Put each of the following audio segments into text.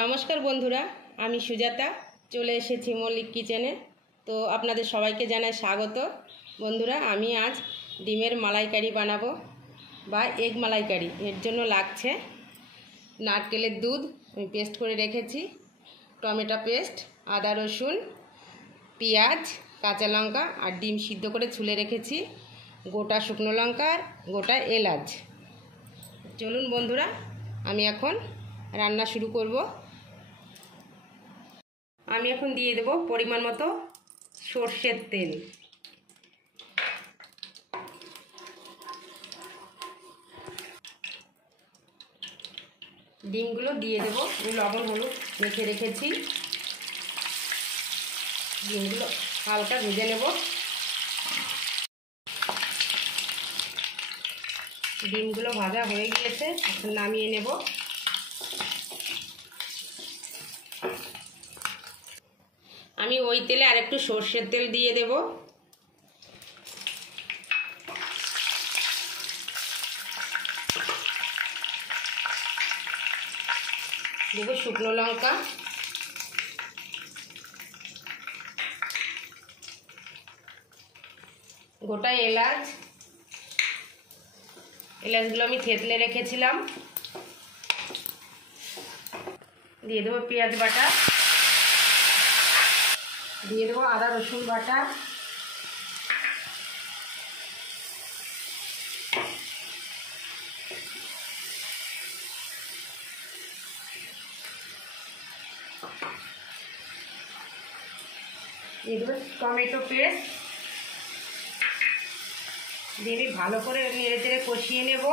নমস্কার বন্ধুরা, আমি সুজাতা চলে এসেছি মল্লিক কিচেনে। তো আপনাদের সবাইকে জানাই স্বাগত। বন্ধুরা, আমি আজ ডিমের মালাইকারি বানাবো বা এগ মালাইকারি। এর জন্য লাগছে নারকেলের দুধ আমি পেস্ট করে রেখেছি, টমেটো পেস্ট, আদা রসুন, পেঁয়াজ, কাঁচা লঙ্কা আর ডিম সিদ্ধ করে ছুলে রেখেছি, গোটা শুকনো লঙ্কা আর গোটা এলাচ। চলুন বন্ধুরা, আমি এখন রান্না শুরু করব। আমি এখন দিয়ে দেব পরিমাণ মতো সর্ষের তেল। ডিমগুলো দিয়ে দেব, লবণ হলুদ মেখে রেখেছি। ডিমগুলো হালকা ভেজে নেব। ডিমগুলো ভাজা হয়ে গিয়েছে, এখন নামিয়ে নেব। আমি ওই তেলে আরেকটু সর্ষের তেল দিয়ে দেব। দেব শুকনো লঙ্কা, গোটা এলাচ, এলাচগুলো আমি থেতলে রেখেছিলাম। দিয়ে দেবো পেঁয়াজ বাটা, দিয়ে দেবো আদা রসুন বাটা, দিয়ে দেবো টমেটো পেস্ট, দিয়ে ভালো করে নেড়ে চেড়ে কষিয়ে নেব।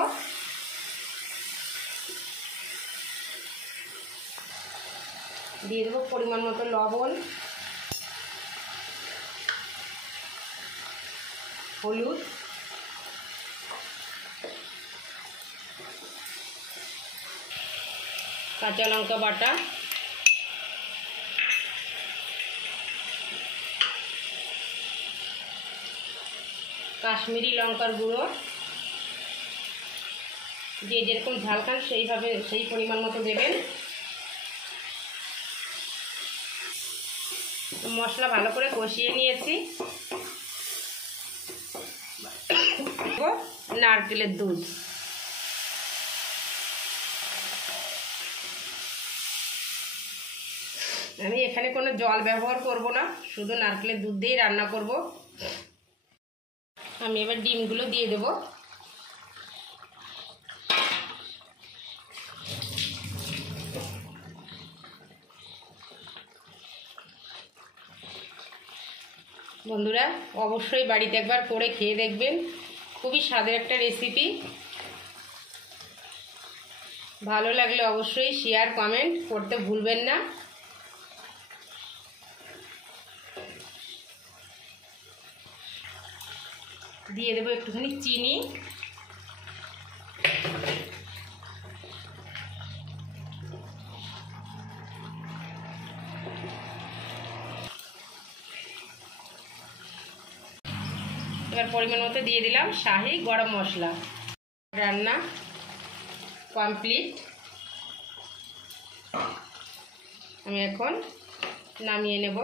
দিয়ে দেবো পরিমাণ মতো লবণ, হলুদ, কাঁচা লঙ্কা বাটা, কাশ্মীরি লঙ্কার গুঁড়ো। যে যেরকম ঝাল খান সেই পরিমাণ মতো দেবেন। মশলা ভালো করে কষিয়ে নিয়েছি। নারকেলের দুধ, আমি এখানে কোনো জল ব্যবহার করব না, শুধু নারকেলের দুধ দিয়েই রান্না করব। আমি এবার ডিমগুলো দিয়ে দেব। বন্ধুরা, অবশ্যই বাড়িতে একবার করে খেয়ে দেখবেন, খুবই স্বাদের একটা রেসিপি। ভালো লাগলে অবশ্যই শেয়ার কমেন্ট করতে ভুলবেন না। দিয়ে দেবো একটুখানি চিনি, এবার পরিমাণ মতো দিয়ে দিলাম শাহি গরম মশলা। রান্না কমপ্লিট। আমি এখন নামিয়ে নেব।